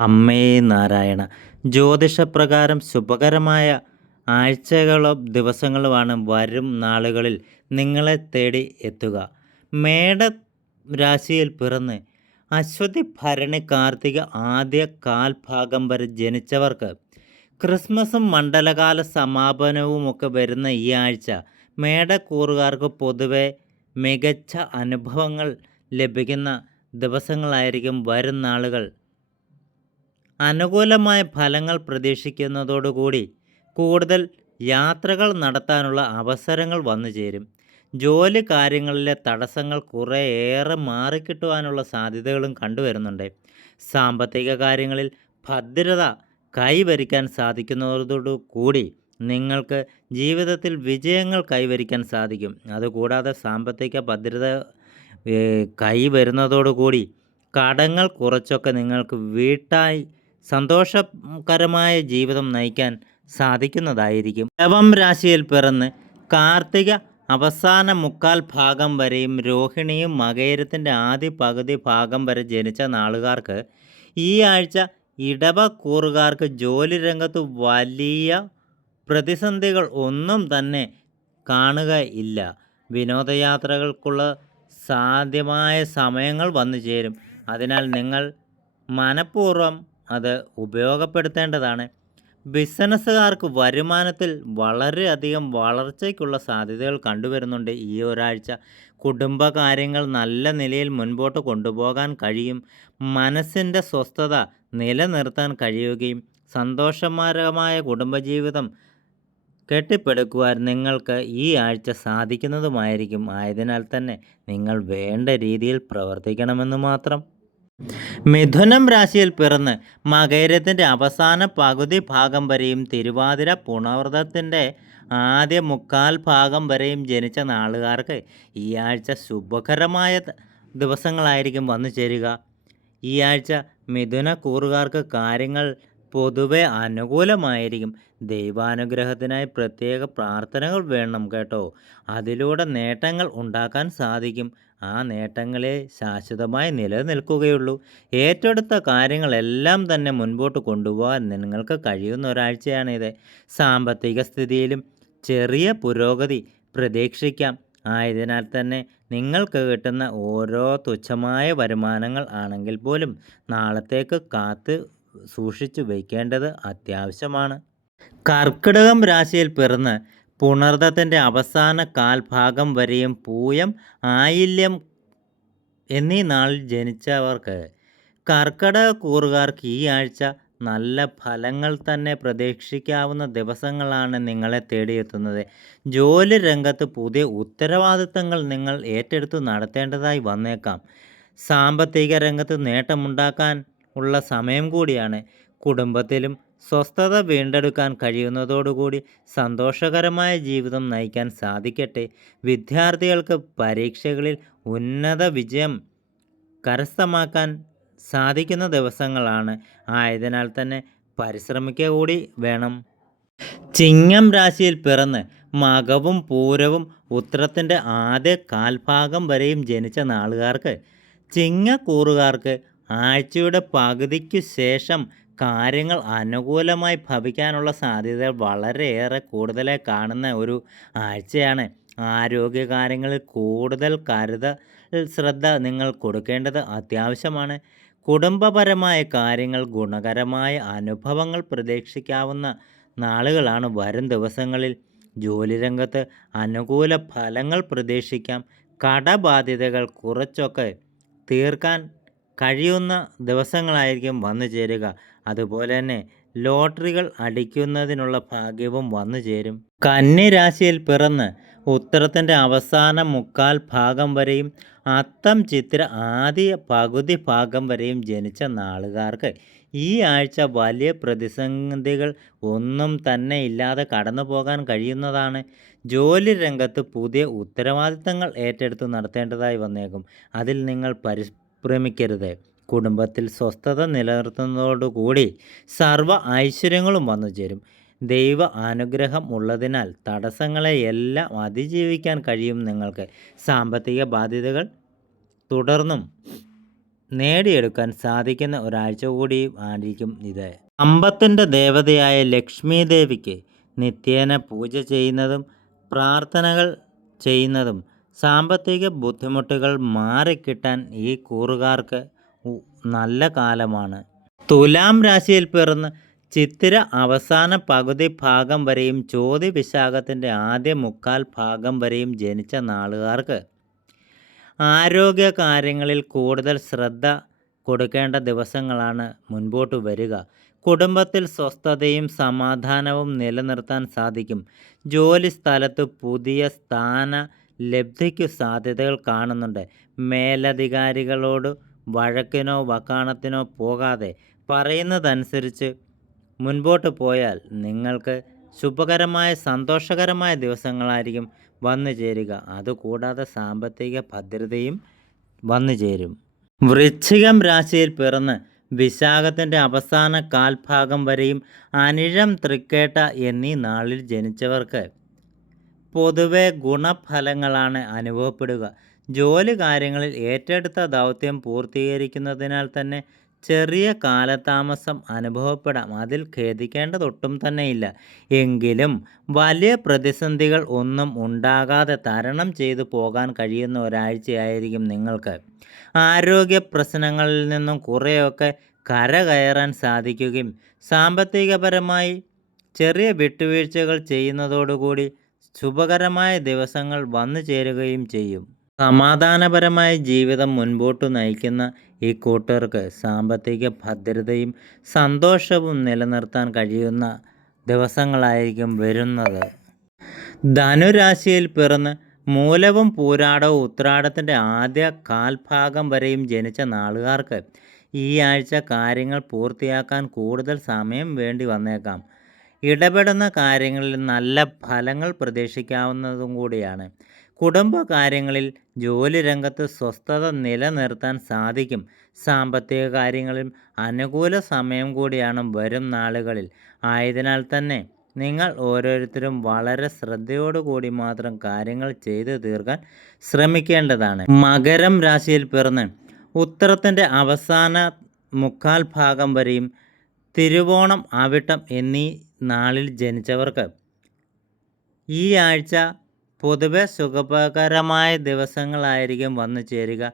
അമ്മേ നാരായണ. ജ്യോതിഷപ്രകാരം ശുഭകരമായ ആഴ്ചകളോ ദിവസങ്ങളുമാണ് വരും നാളുകളിൽ നിങ്ങളെ തേടി എത്തുക. മേട രാശിയിൽ പിറന്ന് അശ്വതി ഭരണി കാർത്തിക ആദ്യ കാൽഭാഗം വരെ ജനിച്ചവർക്ക് ക്രിസ്മസും മണ്ഡലകാല സമാപനവുമൊക്കെ വരുന്ന ഈ ആഴ്ച മേടക്കൂറുകാർക്ക് പൊതുവെ മികച്ച അനുഭവങ്ങൾ ലഭിക്കുന്ന ദിവസങ്ങളായിരിക്കും വരും നാളുകൾ. അനുകൂലമായ ഫലങ്ങൾ പ്രതീക്ഷിക്കുന്നതോടുകൂടി കൂടുതൽ യാത്രകൾ നടത്താനുള്ള അവസരങ്ങൾ വന്നു ചേരും. ജോലി കാര്യങ്ങളിലെ തടസ്സങ്ങൾ കുറേയേറെ മാറിക്കിട്ടുവാനുള്ള സാധ്യതകളും കണ്ടുവരുന്നുണ്ട് സാമ്പത്തിക കാര്യങ്ങളിൽ ഭദ്രത കൈവരിക്കാൻ സാധിക്കുന്നതോടു കൂടി നിങ്ങൾക്ക് ജീവിതത്തിൽ വിജയങ്ങൾ കൈവരിക്കാൻ സാധിക്കും. അതുകൂടാതെ സാമ്പത്തിക ഭദ്രത കൈവരുന്നതോടുകൂടി കടങ്ങൾ കുറച്ചൊക്കെ നിങ്ങൾക്ക് വീട്ടായി സന്തോഷകരമായ ജീവിതം നയിക്കാൻ സാധിക്കുന്നതായിരിക്കും. ലവം രാശിയിൽ പിറന്ന് കാർത്തിക അവസാന മുക്കാൽ ഭാഗം വരെയും രോഹിണിയും മകേരത്തിന്റെ ആദ്യ പകുതി ഭാഗം വരെ ജനിച്ച നാളുകാർക്ക് ഈ ആഴ്ച ഇടവക്കൂറുകാർക്ക് ജോലി രംഗത്ത് വലിയ പ്രതിസന്ധികൾ ഒന്നും തന്നെ കാണുക ഇല്ല. വിനോദയാത്രകൾക്കുള്ള സാധ്യമായ സമയങ്ങൾ വന്നു ചേരും. അതിനാൽ നിങ്ങൾ മനഃപൂർവം അത് ഉപയോഗപ്പെടുത്തേണ്ടതാണ്. ബിസിനസ്സുകാർക്ക് വരുമാനത്തിൽ വളരെയധികം വളർച്ചയ്ക്കുള്ള സാധ്യതകൾ കണ്ടുവരുന്നുണ്ട്. ഈ ഒരാഴ്ച കുടുംബകാര്യങ്ങൾ നല്ല നിലയിൽ മുൻപോട്ട് കൊണ്ടുപോകാൻ കഴിയും. മനസ്സിന്റെ സ്വസ്ഥത നിലനിർത്താൻ കഴിയുകയും സന്തോഷകരമായ കുടുംബജീവിതം കെട്ടിപ്പടുക്കുവാൻ നിങ്ങൾക്ക് ഈ ആഴ്ച സാധിക്കുന്നതുമായിരിക്കും. ആയതിനാൽ തന്നെ നിങ്ങൾ വേണ്ട രീതിയിൽ പ്രവർത്തിക്കണമെന്ന് മാത്രം. മിഥുനം രാശിയിൽ പിറന്ന് മകരത്തിന്റെ അവസാന പകുതി ഭാഗം വരെയും തിരുവാതിര പുണവ്രതത്തിന്റെ ആദ്യ മുക്കാൽ ഭാഗം വരെയും ജനിച്ച നാളുകാർക്ക് ഈ ആഴ്ച ശുഭകരമായ ദിവസങ്ങളായിരിക്കും വന്നു ചേരുക ഈ ആഴ്ച മിഥുന കൂറുകാർക്ക് കാര്യങ്ങൾ പൊതുവെ അനുകൂലമായിരിക്കും. ദൈവാനുഗ്രഹത്തിനായി പ്രത്യേക പ്രാർത്ഥനകൾ വേണം കേട്ടോ. അതിലൂടെ നേട്ടങ്ങൾ ഉണ്ടാക്കാൻ സാധിക്കും. ആ നേട്ടങ്ങളെ ശാശ്വതമായി നിലനിൽക്കുകയുള്ളൂ. ഏറ്റെടുത്ത കാര്യങ്ങളെല്ലാം തന്നെ മുൻപോട്ട് കൊണ്ടുപോകാൻ നിങ്ങൾക്ക് കഴിയുന്ന ഒരാഴ്ചയാണിത്. സാമ്പത്തിക സ്ഥിതിയിലും ചെറിയ പുരോഗതി പ്രതീക്ഷിക്കാം. ആയതിനാൽ തന്നെ നിങ്ങൾക്ക് കിട്ടുന്ന ഓരോ തുച്ഛമായ വരുമാനങ്ങൾ ആണെങ്കിൽ പോലും നാളത്തേക്ക് കാത്ത് സൂക്ഷിച്ചു വയ്ക്കേണ്ടത് അത്യാവശ്യമാണ്. കർക്കിടകം രാശിയിൽ പിറന്ന് പുണർദത്തിന്റെ അവസാന കാൽഭാഗം വരെയും പൂയം ആയില്യം എന്നീ നാളിൽ ജനിച്ചവർക്ക് കർക്കിടക കൂറുകാർക്ക് ഈ ആഴ്ച നല്ല ഫലങ്ങൾ തന്നെ പ്രതീക്ഷിക്കാവുന്ന ദിവസങ്ങളാണ് നിങ്ങളെ തേടിയെത്തുന്നത്. ജോലി രംഗത്ത് പുതിയ ഉത്തരവാദിത്തങ്ങൾ നിങ്ങൾ ഏറ്റെടുത്ത് നടത്തേണ്ടതായി വന്നേക്കാം. സാമ്പത്തിക രംഗത്ത് നേട്ടമുണ്ടാക്കാൻ ഉള്ള സമയം കൂടിയാണ് കുടുംബത്തിലും സ്വസ്ഥത വീണ്ടെടുക്കാൻ കഴിയുന്നതോടുകൂടി സന്തോഷകരമായ ജീവിതം നയിക്കാൻ സാധിക്കട്ടെ. വിദ്യാർത്ഥികൾക്ക് പരീക്ഷകളിൽ ഉന്നത വിജയം കരസ്ഥമാക്കാൻ സാധിക്കുന്ന ദിവസങ്ങളാണ്. ആയതിനാൽ തന്നെ പരിശ്രമിക്കുക കൂടി വേണം. ചിങ്ങം രാശിയിൽ പിറന്ന് മകവും പൂരവും ഉത്രത്തിന്റെ ആദ്യ കാൽഭാഗം വരെയും ജനിച്ച നാളുകാർക്ക് ചിങ്ങക്കൂറുകാർക്ക് ആഴ്ചയുടെ പകുതിക്കു ശേഷം കാര്യങ്ങൾ അനുകൂലമായി ഭവിക്കാനുള്ള സാധ്യത വളരെയേറെ കൂടുതലായി കാണുന്ന ഒരു ആഴ്ചയാണ്. ആരോഗ്യകാര്യങ്ങളിൽ കൂടുതൽ കരുതൽ ശ്രദ്ധ നിങ്ങൾ കൊടുക്കേണ്ടത് അത്യാവശ്യമാണ്. കുടുംബപരമായ കാര്യങ്ങൾ ഗുണകരമായ അനുഭവങ്ങൾ പ്രതീക്ഷിക്കാവുന്ന നാളുകളാണ് വരും ദിവസങ്ങളിൽ. ജോലി രംഗത്ത് അനുകൂല ഫലങ്ങൾ പ്രതീക്ഷിക്കാം. കടബാധ്യതകൾ കുറച്ചൊക്കെ തീർക്കാൻ കഴിയുന്ന ദിവസങ്ങളായിരിക്കും വന്നു ചേരുക. അതുപോലെ തന്നെ ലോട്ടറികൾ അടിക്കുന്നതിനുള്ള ഭാഗ്യവും വന്നു ചേരും. കന്യരാശിയിൽ പിറന്ന് ഉത്തരത്തിന്റെ അവസാന മുക്കാൽ ഭാഗം വരെയും അത്തം ചിത്ര ആദ്യ പകുതി ഭാഗം വരെയും ജനിച്ച നാളുകാർക്ക് ഈ ആഴ്ച വലിയ പ്രതിസന്ധികൾ ഒന്നും തന്നെ ഇല്ലാതെ കടന്നു പോകാൻ കഴിയുന്നതാണ്. ജോലി രംഗത്ത് പുതിയ ഉത്തരവാദിത്തങ്ങൾ ഏറ്റെടുത്ത് നടത്തേണ്ടതായി വന്നേക്കും. അതിൽ നിങ്ങൾ പരിശ്രമിക്കരുത് കുടുംബത്തിൽ സ്വസ്ഥത നിലനിർത്തുന്നതോടുകൂടി സർവ ഐശ്വര്യങ്ങളും വന്നു ചേരും. ദൈവ അനുഗ്രഹം ഉള്ളതിനാൽ തടസ്സങ്ങളെയെല്ലാം അതിജീവിക്കാൻ കഴിയും നിങ്ങൾക്ക്. സാമ്പത്തിക ബാധ്യതകൾ തുടർന്നും നേടിയെടുക്കാൻ സാധിക്കുന്ന ഒരാഴ്ച കൂടി ആയിരിക്കും ഇത്. അമ്പത്തിന്റെ ദേവതയായ ലക്ഷ്മി ദേവിക്ക് നിത്യേന പൂജ ചെയ്യുന്നതും പ്രാർത്ഥനകൾ ചെയ്യുന്നതും സാമ്പത്തിക ബുദ്ധിമുട്ടുകൾ മാറിക്കിട്ടാൻ ഈ കൂറുകാർക്ക് നല്ല കാലമാണ്. തുലാം രാശിയിൽ പിറന്ന് ചിത്തിര അവസാന പകുതി ഭാഗം വരെയും ചോതി വിശാഖത്തിന്റെ ആദ്യ മുക്കാൽ ഭാഗം വരെയും ജനിച്ച നാളുകാർക്ക് ആരോഗ്യ കാര്യങ്ങളിൽ കൂടുതൽ ശ്രദ്ധ കൊടുക്കേണ്ട ദിവസങ്ങളാണ് മുൻപോട്ട് വരിക. കുടുംബത്തിൽ സ്വസ്ഥതയും സമാധാനവും നിലനിർത്താൻ സാധിക്കും. ജോലി സ്ഥലത്ത് പുതിയ സ്ഥാന ലബ്ധിക്കു സാധ്യതകൾ കാണുന്നുണ്ട്. മേലധികാരികളോട് വഴക്കിനോ വക്കാണത്തിനോ പോകാതെ പറയുന്നതനുസരിച്ച് മുൻപോട്ട് പോയാൽ നിങ്ങൾക്ക് ശുഭകരമായ സന്തോഷകരമായ ദിവസങ്ങളായിരിക്കും വന്നു ചേരുക. അതുകൂടാതെ സാമ്പത്തിക ഭദ്രതയും വന്നു ചേരും. വൃശ്ചികം രാശിയിൽ പിറന്ന് വിശാഖത്തിന്റെ അവസാന കാൽഭാഗം വരെയും അനിഴം തൃക്കേട്ട എന്നീ നാളിൽ ജനിച്ചവർക്ക് പൊതുവെ ഗുണഫലങ്ങളാണ് അനുഭവപ്പെടുക. ജോലി കാര്യങ്ങളിൽ ഏറ്റെടുത്ത ദൗത്യം പൂർത്തീകരിക്കുന്നതിനാൽ തന്നെ ചെറിയ കാലതാമസം അനുഭവപ്പെടാം. അതിൽ ഖേദിക്കേണ്ടതൊട്ടും തന്നെയില്ല. എങ്കിലും വലിയ പ്രതിസന്ധികൾ ഒന്നും ഉണ്ടാകാതെ തരണം ചെയ്തു പോകാൻ കഴിയുന്ന ഒരാഴ്ചയായിരിക്കും നിങ്ങൾക്ക്. ആരോഗ്യ പ്രശ്നങ്ങളിൽ നിന്നും കുറേയൊക്കെ കരകയറാൻ സാധിക്കുകയും സാമ്പത്തികപരമായി ചെറിയ വിട്ടുവീഴ്ചകൾ ചെയ്യുന്നതോടുകൂടി ശുഭകരമായ ദിവസങ്ങൾ വന്നു ചേരുകയും ചെയ്യും. സമാധാനപരമായ ജീവിതം മുൻപോട്ട് നയിക്കുന്ന ഈ കൂട്ടർക്ക് സാമ്പത്തിക ഭദ്രതയും സന്തോഷവും നിലനിർത്താൻ കഴിയുന്ന ദിവസങ്ങളായിരിക്കും വരുന്നത്. ധനുരാശിയിൽ പിറന്ന് മൂലവും പൂരാടവും ഉത്രാടത്തിന്റെ ആദ്യ കാൽഭാഗം വരെയും ജനിച്ച നാളുകാർക്ക് ഈ ആഴ്ച കാര്യങ്ങൾ പൂർത്തിയാക്കാൻ കൂടുതൽ സമയം വേണ്ടി വന്നേക്കാം. ഇടപെടുന്ന കാര്യങ്ങളിൽ നല്ല ഫലങ്ങൾ പ്രതീക്ഷിക്കാവുന്നതും കൂടിയാണ്. കുടുംബ കാര്യങ്ങളിൽ ജോലി രംഗത്ത് സ്വസ്ഥത നിലനിർത്താൻ സാധിക്കും. സാമ്പത്തിക കാര്യങ്ങളിൽ അനുകൂല സമയം കൂടിയാണ് വരും നാളുകളിൽ. ആയതിനാൽ തന്നെ നിങ്ങൾ ഓരോരുത്തരും വളരെ ശ്രദ്ധയോടുകൂടി മാത്രം കാര്യങ്ങൾ ചെയ്തു തീർക്കാൻ ശ്രമിക്കേണ്ടതാണ്. മകരം രാശിയിൽ പിറന്ന് ഉത്തരത്തിന്റെ അവസാന മുക്കാൽ ഭാഗം വരെയും തിരുവോണം അവിട്ടം എന്നീ നാളിൽ ജനിച്ചവർക്ക്. ഈ ആഴ്ച പൊതുവെ സുഖപകരമായ ദിവസങ്ങളായിരിക്കും വന്നു ചേരുക.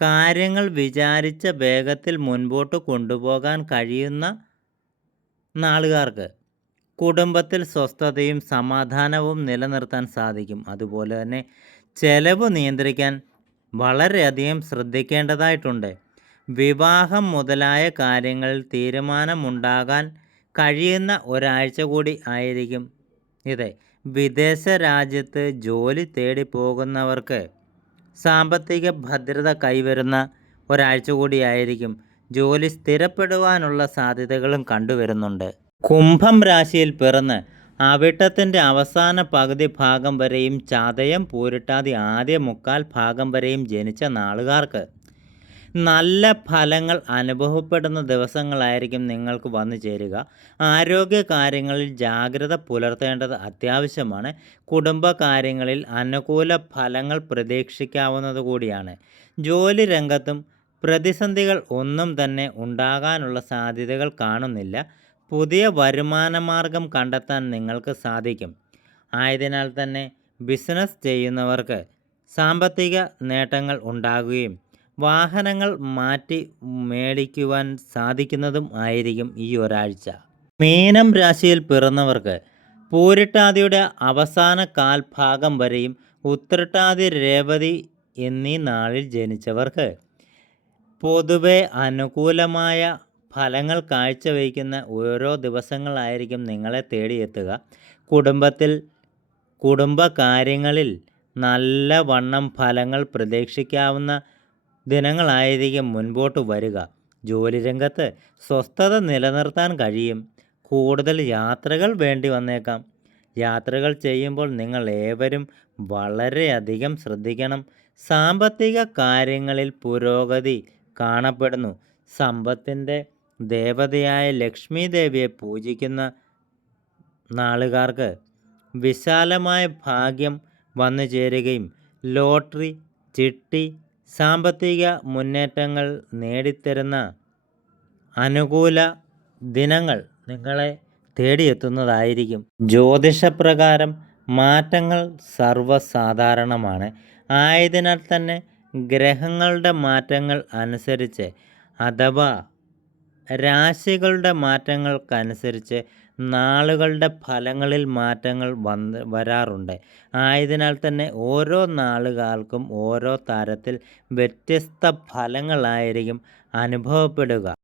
കാര്യങ്ങൾ വിചാരിച്ച വേഗത്തിൽ മുൻപോട്ട് കൊണ്ടുപോകാൻ കഴിയുന്ന നാളുകാർക്ക് കുടുംബത്തിൽ സ്വസ്ഥതയും സമാധാനവും നിലനിർത്താൻ സാധിക്കും. അതുപോലെ തന്നെ ചെലവ് നിയന്ത്രിക്കാൻ വളരെയധികം ശ്രദ്ധിക്കേണ്ടതായിട്ടുണ്ട്. വിവാഹം മുതലായ കാര്യങ്ങളിൽ തീരുമാനമുണ്ടാകാൻ കഴിയുന്ന ഒരാഴ്ച കൂടി ആയിരിക്കും. ഇത്. വിദേശ രാജ്യത്ത് ജോലി തേടി പോകുന്നവർക്ക് സാമ്പത്തിക ഭദ്രത കൈവരുന്ന ഒരാഴ്ച കൂടിയായിരിക്കും ജോലി സ്ഥിരപ്പെടുവാനുള്ള സാധ്യതകളും കണ്ടുവരുന്നുണ്ട്. കുംഭം രാശിയിൽ പിറന്ന് അവിട്ടത്തിന്റെ അവസാന പകുതി ഭാഗം വരെയും ചതയം പൂരിട്ടാതി ആദ്യ മുക്കാൽ ഭാഗം വരെയും ജനിച്ച നാളുകാർക്ക് നല്ല ഫലങ്ങൾ അനുഭവപ്പെടുന്ന ദിവസങ്ങളായിരിക്കും നിങ്ങൾക്ക് വന്നു ചേരുക. ആരോഗ്യ കാര്യങ്ങളിൽ ജാഗ്രത പുലർത്തേണ്ടത് അത്യാവശ്യമാണ്. കുടുംബ കാര്യങ്ങളിൽ അനുകൂല ഫലങ്ങൾ പ്രതീക്ഷിക്കാവുന്നത് കൂടിയാണ്. ജോലി രംഗത്തും പ്രതിസന്ധികൾ ഒന്നും തന്നെ ഉണ്ടാകാനുള്ള സാധ്യതകൾ കാണുന്നില്ല. പുതിയ വരുമാനമാർഗം കണ്ടെത്താൻ നിങ്ങൾക്ക് സാധിക്കും. ആയതിനാൽ തന്നെ ബിസിനസ് ചെയ്യുന്നവർക്ക് സാമ്പത്തിക നേട്ടങ്ങൾ ഉണ്ടാകുകയും വാഹനങ്ങൾ മാറ്റി മേടിക്കുവാൻ സാധിക്കുന്നതും ആയിരിക്കും ഈ ഒരാഴ്ച. മീനം രാശിയിൽ പിറന്നവർക്ക് പൂരിട്ടാതിയുടെ അവസാന കാൽഭാഗം വരെയും ഉത്രട്ടാതി രേവതി എന്നീ നാളിൽ ജനിച്ചവർക്ക് പൊതുവെ അനുകൂലമായ ഫലങ്ങൾ കാഴ്ചവെക്കുന്ന ഓരോ ദിവസങ്ങളായിരിക്കും നിങ്ങളെ തേടിയെത്തുക. കുടുംബത്തിൽ കുടുംബകാര്യങ്ങളിൽ നല്ല വണ്ണം ഫലങ്ങൾ പ്രതീക്ഷിക്കാവുന്ന ദിനങ്ങളായിരിക്കും മുൻപോട്ട് വരിക. ജോലി രംഗത്ത് സ്വസ്ഥത നിലനിർത്താൻ കഴിയും. കൂടുതൽ യാത്രകൾ വേണ്ടി വന്നേക്കാം. യാത്രകൾ ചെയ്യുമ്പോൾ നിങ്ങൾ ഏവരും വളരെയധികം ശ്രദ്ധിക്കണം. സാമ്പത്തിക കാര്യങ്ങളിൽ പുരോഗതി കാണപ്പെടുന്നു. സമ്പത്തിന്റെ ദേവതയായ ലക്ഷ്മി ദേവിയെ പൂജിക്കുന്ന നാളുകാർക്ക് വിശാലമായ ഭാഗ്യം വന്നു ചേരുകയും ലോട്ടറി ചിട്ടി സാമ്പത്തിക മുന്നേറ്റങ്ങൾ നേടിത്തരുന്ന അനുകൂല ദിനങ്ങൾ നിങ്ങളെ തേടിയെത്തുന്നതായിരിക്കും. ജ്യോതിഷപ്രകാരം മാറ്റങ്ങൾ സർവസാധാരണമാണ്. ആയതിനാൽ തന്നെ ഗ്രഹങ്ങളുടെ മാറ്റങ്ങൾ അനുസരിച്ച് അഥവാ രാശികളുടെ മാറ്റങ്ങൾക്കനുസരിച്ച് നാളുകളുടെ ഫലങ്ങളിൽ മാറ്റങ്ങൾ വന്ന് വരാറുണ്ട്. ആയതിനാൽ തന്നെ ഓരോ നാളുകാർക്കും ഓരോ തരത്തിൽ വ്യത്യസ്ത ഫലങ്ങളായിരിക്കും അനുഭവപ്പെടുക.